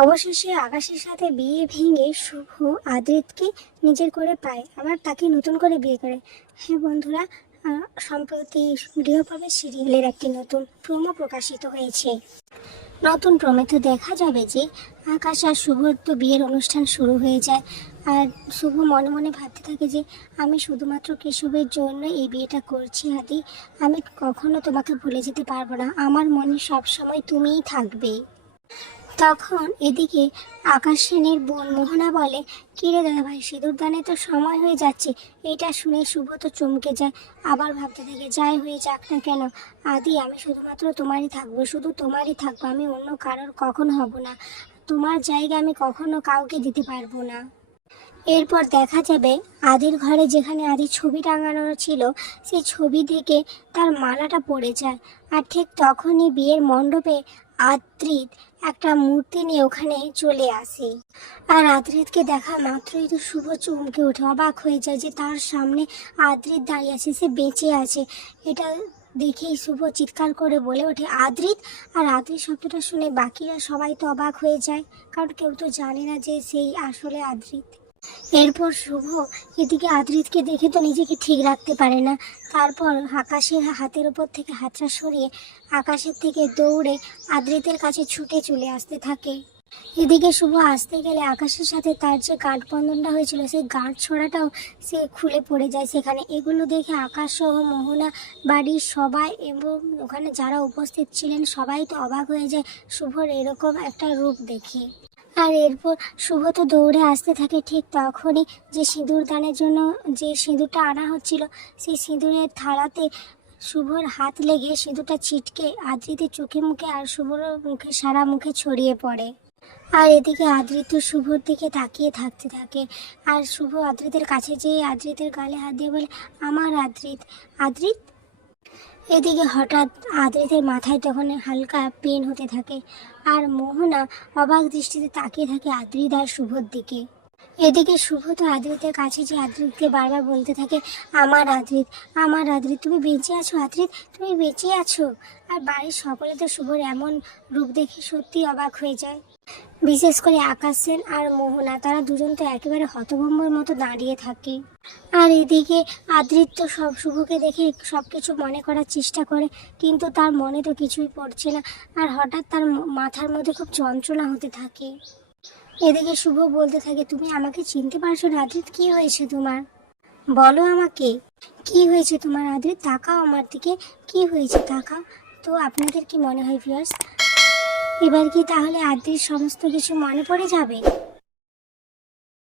অবশেষে আকাশের সাথে বিয়ে ভেঙে শুভ আদ্রিতকে নিজের করে পায়, আবার তাকে নতুন করে বিয়ে করে। হ্যাঁ বন্ধুরা, সম্প্রতি গৃহপ্রবেশ সিরিয়ালের একটি নতুন প্রোমো প্রকাশিত হয়েছে। নতুন প্রোমোতে দেখা যাবে যে আকাশ আর শুভর তো বিয়ের অনুষ্ঠান শুরু হয়ে যায়। আর শুভ মনে মনে ভাবতে থাকে যে আমি শুধুমাত্র কেশবের জন্য এই বিয়েটা করছি আদি, আমি কখনো তোমাকে ভুলে যেতে পারবো না, আমার মনে সবসময় তুমিই থাকবে। তখন এদিকে আকাশ সেনের বোন মোহনা বলে, কিরে দাদা ভাই, সিঁদুর দানে তো সময় হয়ে যাচ্ছে। এটা শুনে শুভ তো চমকে যায়, আবার ভাবতে থাকে যাই হয়ে যাক না কেন আদি, আমি শুধুমাত্র তোমারই থাকবো, শুধু তোমারই থাকবো, আমি অন্য কারোর কখনো হব না, তোমার জায়গা আমি কখনো কাউকে দিতে পারবো না। এরপর দেখা যাবে আদির ঘরে যেখানে আদির ছবি টাঙানো ছিল, সেই ছবি থেকে তার মালাটা পড়ে যায়। আর ঠিক তখনই বিয়ের মণ্ডপে আদ্রিত একটা মূর্তি নিয়ে ওখানে চলে আসে। আর আদ্রিতকে দেখা মাত্রই তো শুভ চমকে ওঠে, অবাক হয়ে যায় যে তার সামনে আদ্রিত দাঁড়িয়ে আছে, সে বেঁচে আছে। এটা দেখেই শুভ চিৎকার করে বলে ওঠে আদ্রিত। আর আদ্রিত শব্দটা শুনে বাকিরা সবাই তো অবাক হয়ে যায়, কারণ কেউ তো জানে না যে সেই আসলে আদ্রিত। এরপর শুভ এদিকে আদ্রিতকে দেখে তো নিজেকে ঠিক রাখতে পারে না, তারপর আকাশের হাতের উপর থেকে হাতটা সরিয়ে আকাশের থেকে দৌড়ে আদ্রিতের কাছে ছুটে চলে আসতে থাকে। এদিকে শুভ আসতে গেলে আকাশের সাথে তার যে গাঁট বন্ধনটা হয়েছিল, সেই গাঁট ছড়াটাও সে খুলে পড়ে যায় সেখানে। এগুলো দেখে আকাশ সহ মোহনা বাড়ির সবাই এবং ওখানে যারা উপস্থিত ছিলেন সবাই তো অবাক হয়ে যায় শুভর এরকম একটা রূপ দেখে। আর এরপর শুভ তো দৌড়ে আসতে থাকে, ঠিক তখনই যে সিঁদুর দানের জন্য যে সিঁদুরটা আনা হচ্ছিল, সেই সিঁদুরের থালাতে শুভর হাত লেগে সিঁদুরটা ছিটকে আদ্রিতের চোখে মুখে আর শুভর মুখে সারা মুখে ছড়িয়ে পড়ে। আর এদিকে আদ্রিত শুভর দিকে তাকিয়ে থাকতে থাকে, আর শুভ আদ্রিতের কাছে যেয়ে আদ্রিতের গালে হাত দিয়ে বলে, আমার আদ্রিত, আদ্রিত। এদিকে হঠাৎ আদ্রিতের মাথায় তখন হালকা পেন হতে থাকে, আর মোহনা অবাক দৃষ্টিতে তাকিয়ে থাকে আদ্রিত আর শুভর দিকে। এদিকে শুভ তো আদ্রিতের কাছে যে আদ্রিতকে বারবার বলতে থাকে, আমার আদ্রিত, আমার আদ্রিত, তুমি বেঁচে আছো আদ্রিত, তুমি বেঁচে আছো। আর বাড়ির সকলে তো শুভর এমন রূপ দেখে সত্যি অবাক হয়ে যায়, বিশেষ করে আকাশ সেন আর মোহনা, তারা দুজন তো একেবারে হতভম্বর মতো দাঁড়িয়ে থাকে। আর এদিকে আদ্রিত তো সব শুভকে দেখে সব কিছু মনে করার চেষ্টা করে, কিন্তু তার মনে তো কিছুই পড়ছে না। আর হঠাৎ তার মাথার মধ্যে খুব যন্ত্রণা হতে থাকে। এদিকে শুভ বলতে থাকে, তুমি আমাকে চিনতে পারছো না আদ্রিত, কি হয়েছে তোমার, বলো আমাকে কি হয়েছে তোমার আদ্রিত, তাকাও আমার দিকে, কি হয়েছে তাকাও। তো আপনাদের কি মনে হয় ভিউয়ার্স, এবার কি তাহলে আদ্রিত সমস্ত কিছু মনে পড়ে যাবে?